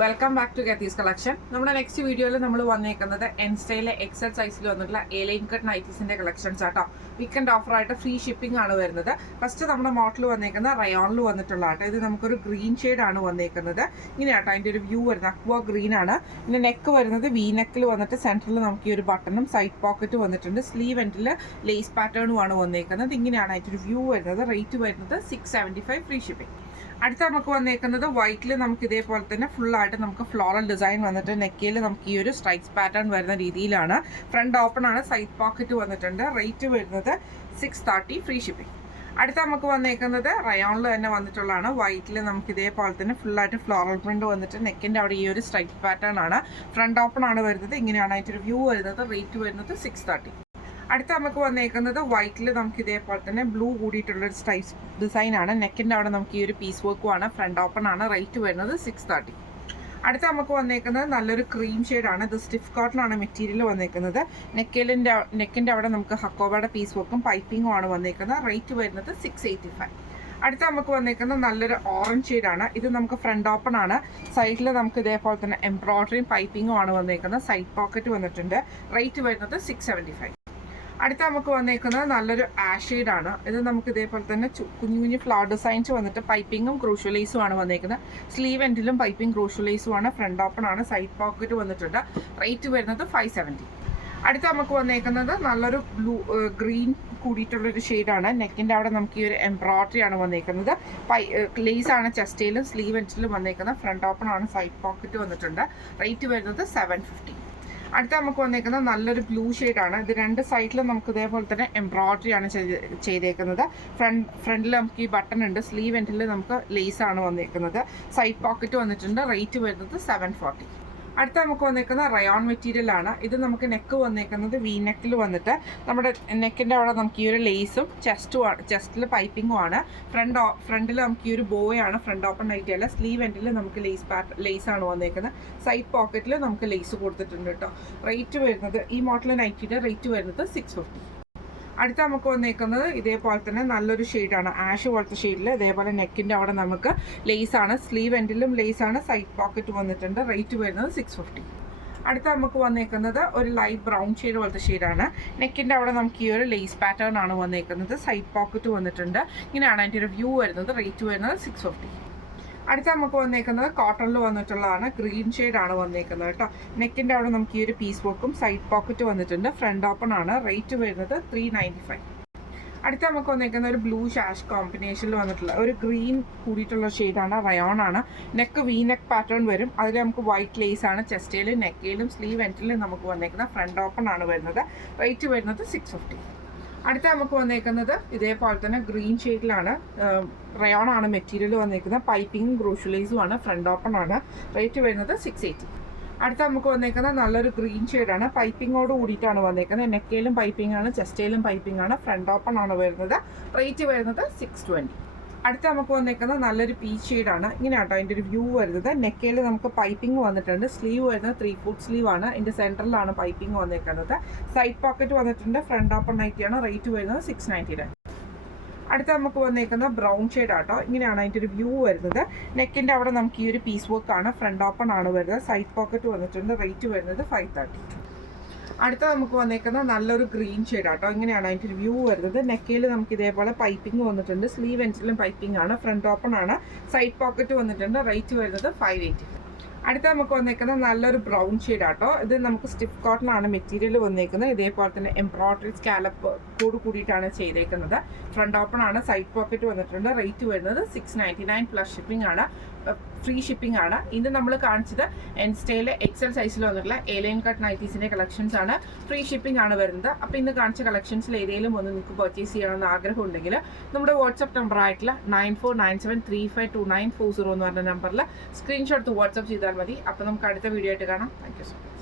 Welcome back to ഗത്തീസ് collection. നമ്മുടെ next വീഡിയോയിൽ നമ്മൾ വന്നേക്കുന്നത് എൻ സ്റ്റൈലിലെ എക്സൽ സൈസിൽ വന്നിട്ടുള്ള എലൈൻ കട്ട് നൈറ്റീസിന്റെ കളക്ഷൻസ് ആട്ടോ. വീക്കെൻഡ് ഓഫറായിട്ട് ഫ്രീ ഷിപ്പിംഗ് ആണ് വരുന്നത്. ഫസ്റ്റ് നമ്മുടെ മോഡൽ വന്നേക്കുന്നത് റയോണിൽ വന്നിട്ടുള്ള ആട്ടോ. ഇത് നമുക്കൊരു ഗ്രീൻ ഷെയ്ഡ് ആണ് വന്നേക്കുന്നത്. ഇങ്ങനെയാട്ടോ അതിൻ്റെ ഒരു വ്യൂ വരുന്നത്. അക്വ ഗ്രീൻ ആണ്. ഇതിന്റെ നെക്ക് വരുന്നത് വി നെക്കിൽ വന്നിട്ട് സെൻറ്ററിൽ നമുക്ക് ഈ ഒരു ബട്ടണും സൈഡ് പോക്കറ്റ് വന്നിട്ടുണ്ട്. സ്ലീവ് എൻഡിൽ ലേസ് പാറ്റേണും ആണ് വന്നേക്കുന്നത്. ഇങ്ങനെയാണ് അതിൻ്റെ ഒരു വ്യൂ വരുന്നത്. റേറ്റ് വരുന്നത് 675 ഫ്രീ ഷിപ്പിംഗ്. അടുത്ത നമുക്ക് വന്നേക്കുന്നത് വൈറ്റിൽ നമുക്ക് ഇതേപോലെ തന്നെ ഫുള്ളായിട്ട് നമുക്ക് ഫ്ലോറൽ ഡിസൈൻ വന്നിട്ട് നെക്കിൽ നമുക്ക് ഈ ഒരു സ്ട്രൈക്സ് പാറ്റേൺ വരുന്ന രീതിയിലാണ്. ഫ്രണ്ട് ഓപ്പൺ ആണ്, സൈഡ് പോക്കറ്റ് വന്നിട്ടുണ്ട്. റേറ്റ് വരുന്നത് 630 ഫ്രീ ഷിപ്പിംഗ്. അടുത്ത നമുക്ക് വന്നേക്കുന്നത് റയോണിൽ തന്നെ വന്നിട്ടുള്ളതാണ്. വൈറ്റിൽ നമുക്ക് ഇതേപോലെ തന്നെ ഫുള്ളായിട്ട് ഫ്ലോറൽ പ്രിന്റ് വന്നിട്ട് നെക്കിൻ്റെ അവിടെ ഈ ഒരു സ്ട്രൈക്സ് പാറ്റേൺ ആണ്. ഫ്രണ്ട് ഓപ്പൺ ആണ് വരുന്നത്. ഇങ്ങനെയാണ് അതിൻ്റെ ഒരു വ്യൂ വരുന്നത്. റേറ്റ് വരുന്നത് 630. അടുത്ത നമുക്ക് വന്നേക്കുന്നത് വൈറ്റിൽ നമുക്ക് ഇതേപോലെ തന്നെ ബ്ലൂ കൂടിയിട്ടുള്ളൊരു സ്ട്രൈപ്സ് ഡിസൈനാണ്. നെക്കിൻ്റെ അവിടെ നമുക്ക് ഈ ഒരു പീസ് വർക്കുമാണ്. ഫ്രണ്ട് ഓപ്പൺ ആണ്. റേറ്റ് വരുന്നത് 630. അടുത്ത നമുക്ക് വന്നേക്കുന്നത് നല്ലൊരു ക്രീം ഷെയ്ഡാണ്. ഇത് സ്റ്റിഫ് കോട്ടൺ മെറ്റീരിയൽ വന്നേക്കുന്നത്. നെക്കിൻ്റെ അവിടെ നമുക്ക് ഹക്കോബയുടെ പീസ് വർക്കും പൈപ്പിങ്ങും ആണ് വന്നേക്കുന്നത്. റേറ്റ് വരുന്നത് 685. അടുത്ത നമുക്ക് വന്നേക്കുന്നത് നല്ലൊരു ഓറഞ്ച് ഷെയ്ഡാണ്. ഇത് നമുക്ക് ഫ്രണ്ട് ഓപ്പൺ ആണ്. സൈഡിൽ നമുക്ക് ഇതേപോലെ തന്നെ എംബ്രോയിഡറിയും പൈപ്പിങ്ങും ആണ് വന്നേക്കുന്നത്. സൈഡ് പോക്കറ്റ് വന്നിട്ടുണ്ട്. റേറ്റ് വരുന്നത് 675. അടുത്ത നമുക്ക് വന്നേക്കുന്നത് നല്ലൊരു ആഷ് ഷെയ്ഡാണ്. ഇത് നമുക്ക് ഇതേപോലെ തന്നെ കുഞ്ഞു കുഞ്ഞു ഫ്ലവർ ഡിസൈൻസ് വന്നിട്ട് പൈപ്പിങ്ങും ക്രൂഷ്യലൈസും ആണ് വന്നേക്കുന്നത്. സ്ലീവ് എൻഡിലും പൈപ്പിംഗ് ക്രൂഷ്യലൈസും ആണ്. ഫ്രണ്ട് ഓപ്പൺ ആണ്. സൈഡ് പോക്കറ്റ് വന്നിട്ടുണ്ട്. റേറ്റ് വരുന്നത് 570. അടുത്ത നമുക്ക് വന്നേക്കുന്നത് നല്ലൊരു ബ്ലൂ ഗ്രീൻ കൂടിയിട്ടുള്ളൊരു ഷെയ്ഡാണ്. നെക്കിൻ്റെ അവിടെ നമുക്ക് ഈ ഒരു എംബ്രോയിഡറി ആണ് വന്നേക്കുന്നത്. ലേസ് ആണ് ചെസ്റ്റയിലും സ്ലീവ് എൻഡിലും വന്നേക്കുന്നത്. ഫ്രണ്ട് ഓപ്പൺ ആണ്. സൈഡ് പോക്കറ്റ് വന്നിട്ടുണ്ട്. റേറ്റ് വരുന്നത് 750. അടുത്ത നമുക്ക് വന്നേക്കുന്നത് നല്ലൊരു ബ്ലൂ ഷെയ്ഡാണ്. ഇത് രണ്ട് സൈഡിലും നമുക്ക് ഇതേപോലെ തന്നെ എംബ്രോയിഡറി ആണ് ചെയ്തേക്കുന്നത്. ഫ്രണ്ടിൽ നമുക്ക് ഈ ബട്ടൺ ഉണ്ട്. സ്ലീവ് എൻഡിൽ നമുക്ക് ലേസ് ആണ് വന്നേക്കുന്നത്. സൈഡ് പോക്കറ്റ് വന്നിട്ടുണ്ട്. റേറ്റ് വരുന്നത് 740. അടുത്ത നമുക്ക് വന്നേക്കുന്ന റയോൺ മെറ്റീരിയൽ ആണ്. ഇത് നമുക്ക് നെക്ക് വന്നേക്കുന്നത് വി നെക്കിൽ വന്നിട്ട് നമ്മുടെ നെക്കിൻ്റെ അവിടെ നമുക്ക് ഈ ഒരു ലേസും ചെസ്റ്റിൽ പൈപ്പിങ്ങും ആണ്. ഫ്രണ്ടിൽ നമുക്ക് ഈ ഒരു ബോയാണ്. ഫ്രണ്ട് ഓപ്പൺ ആയിട്ട് അല്ല. സ്ലീവ് എൻഡിൽ നമുക്ക് ലേസ് ആണ് വന്നേക്കുന്നത്. സൈഡ് പോക്കറ്റിൽ നമുക്ക് ലേസ് കൊടുത്തിട്ടുണ്ട് കേട്ടോ. റേറ്റ് വരുന്നത് ഈ മോഡൽ നൈറ്റിയുടെ റേറ്റ് വരുന്നത് 650. അടുത്ത നമുക്ക് വന്നേക്കുന്നത് ഇതേപോലെ തന്നെ നല്ലൊരു ഷെയ്ഡാണ്. ആഷ് പോലത്തെ ഷെയ്ഡിൽ ഇതേപോലെ നെക്കിൻ്റെ അവിടെ നമുക്ക് ലേസാണ്. സ്ലീവ് എൻഡിലും ലേസാണ്. സൈഡ് പോക്കറ്റ് വന്നിട്ടുണ്ട്. റേറ്റ് വരുന്നത് 650. അടുത്ത നമുക്ക് വന്നേക്കുന്നത് ഒരു ലൈറ്റ് ബ്രൗൺ ഷെയ്ഡ് പോലത്തെ ഷെയ്ഡാണ്. നെക്കിൻ്റെ അവിടെ നമുക്ക് ഈ ഒരു ലേസ് പാറ്റേൺ ആണ് വന്നേക്കുന്നത്. സൈഡ് പോക്കറ്റ് വന്നിട്ടുണ്ട്. ഇങ്ങനെയാണ് അതിൻ്റെ ഒരു വ്യൂ വരുന്നത്. റേറ്റ് വരുന്നത് 650. അടുത്ത നമുക്ക് വന്നേക്കുന്നത് കോട്ടണിൽ വന്നിട്ടുള്ളതാണ്. ഗ്രീൻ ഷെയ്ഡാണ് വന്നേക്കുന്നത് കേട്ടോ. നെക്കിൻ്റെ അവിടെ നമുക്ക് ഈ ഒരു പീസ് വർക്കും സൈഡ് പോക്കറ്റ് വന്നിട്ടുണ്ട്. ഫ്രണ്ട് ഓപ്പൺ ആണ്. റേറ്റ് വരുന്നത് 395. അടുത്ത നമുക്ക് വന്നേക്കുന്ന ഒരു ബ്ലൂ ഷാഷ് കോമ്പിനേഷനിൽ വന്നിട്ടുള്ള ഒരു ഗ്രീൻ കൂടിയിട്ടുള്ള ഷെയ്ഡാണ്. റയോൺ ആണ്. നെക്ക് വി നെക്ക് പാറ്റേൺ വരും. അതിൽ നമുക്ക് വൈറ്റ് ലേസ് ആണ്. ചെസ്റ്റയിലും നെക്കയിലും സ്ലീവ് എൻഡിലും നമുക്ക് വന്നേക്കുന്നത്. ഫ്രണ്ട് ഓപ്പൺ ആണ് വരുന്നത്. റേറ്റ് വരുന്നത് 650. അടുത്ത നമുക്ക് വന്നേക്കുന്നത് ഇതേപോലെ തന്നെ ഗ്രീൻ ഷെയ്ഡിലാണ്. റയോൺ ആണ് മെറ്റീരിയൽ വന്നേക്കുന്നത്. പൈപ്പിങ്ങും ക്രൂഷ്യലൈസും ആണ്. ഫ്രണ്ട് ഓപ്പൺ ആണ്. റേറ്റ് വരുന്നത് 680. അടുത്ത നമുക്ക് വന്നേക്കുന്നത് നല്ലൊരു ഗ്രീൻ ഷെയ്ഡാണ്. പൈപ്പിങ്ങോട് കൂടിയിട്ടാണ് വന്നേക്കുന്നത്. നെക്കയിലും പൈപ്പിംഗ് ആണ്. ചെസ്റ്റയിലും പൈപ്പിംഗ് ആണ്. ഫ്രണ്ട് ഓപ്പൺ ആണ് വരുന്നത്. റേറ്റ് വരുന്നത് 620. അടുത്ത നമുക്ക് വന്നേക്കുന്നത് നല്ലൊരു പീച്ച് ഷെയ്ഡാണ്. ഇങ്ങനെയാട്ടോ അതിൻ്റെ ഒരു വ്യൂ വരുന്നത്. നെക്കയിൽ നമുക്ക് പൈപ്പിംഗ് വന്നിട്ടുണ്ട്. സ്ലീവ് വരുന്നത് 3/4 സ്ലീവ് ആണ്. ഇതിൻ്റെ സെൻറ്ററിലാണ് പൈപ്പിംഗ് വന്നേക്കുന്നത്. സൈഡ് പോക്കറ്റ് വന്നിട്ടുണ്ട്. ഫ്രണ്ട് ഓപ്പൺ നൈറ്റിയാണ്. റേറ്റ് വരുന്നത് 699. അടുത്ത നമുക്ക് വന്നേക്കുന്ന ബ്രൗൺ ഷെയ്ഡ് ആട്ടോ. ഇങ്ങനെയാണ് അതിൻ്റെ ഒരു വ്യൂ വരുന്നത്. നെക്കിൻ്റെ അവിടെ നമുക്ക് ഈ ഒരു പീസ് വർക്ക് ആണ്. ഫ്രണ്ട് ഓപ്പൺ ആണ് വരുന്നത്. സൈഡ് പോക്കറ്റ് വന്നിട്ടുണ്ട്. റേറ്റ് വരുന്നത് 530. അടുത്ത നമുക്ക് വന്നേക്കുന്നത് നല്ലൊരു ഗ്രീൻ ഷെയ്ഡ് ആട്ടോ. ഇങ്ങനെയാണ് അതിൻ്റെ ഒരു വ്യൂ വരുന്നത്. നെക്കയിൽ നമുക്ക് ഇതേപോലെ പൈപ്പിംഗ് വന്നിട്ടുണ്ട്. സ്ലീവ് എൻഡിലും പൈപ്പിംഗ് ആണ്. ഫ്രണ്ട് ഓപ്പൺ ആണ്. സൈഡ് പോക്കറ്റ് വന്നിട്ടുണ്ട്. റേറ്റ് വരുന്നത് 580. അടുത്ത നമുക്ക് വന്നേക്കുന്നത് നല്ലൊരു ബ്രൗൺ ഷെയ്ഡ് ആട്ടോ. ഇത് നമുക്ക് സ്റ്റിഫ് കോട്ടൺ ആണ് മെറ്റീരിയൽ വന്നേക്കുന്നത്. ഇതേപോലെ തന്നെ എംബ്രോയിഡറി സ്കാലപ്പ് കൂടിയിട്ടാണ് ചെയ്തേക്കുന്നത്. ഫ്രണ്ട് ഓപ്പൺ ആണ്. സൈഡ് പോക്കറ്റ് വന്നിട്ടുണ്ട്. റേറ്റ് വരുന്നത് 699 പ്ലസ് ഷിപ്പിംഗ് ആണ്. ഫ്രീ ഷിപ്പിംഗ് ആണ്. ഇത് നമ്മൾ കാണിച്ചത് എൻ സ്റ്റൈലിലെ എക്സൽ സൈസിൽ വന്നിട്ടുള്ള എലൈൻ കട്ട് നൈറ്റീസിൻ്റെ കളക്ഷൻസ് ആണ്. ഫ്രീ ഷിപ്പിംഗ് ആണ് വരുന്നത്. അപ്പോൾ ഇന്ന് കാണിച്ച കളക്ഷൻസിൽ ഏതെങ്കിലും ഒന്ന് നിങ്ങൾക്ക് പർച്ചേസ് ചെയ്യണമെന്ന് ആഗ്രഹം ഉണ്ടെങ്കിൽ നമ്മുടെ വാട്സപ്പ് നമ്പർ ആയിട്ടുള്ള 9497352940 എന്ന് പറഞ്ഞ നമ്പറിൽ സ്ക്രീൻഷോട്ട് വാട്സപ്പ് ചെയ്താൽ മതി. അപ്പോൾ നമുക്ക് അടുത്ത വീഡിയോ ആയിട്ട് കാണാം. Thank you so much.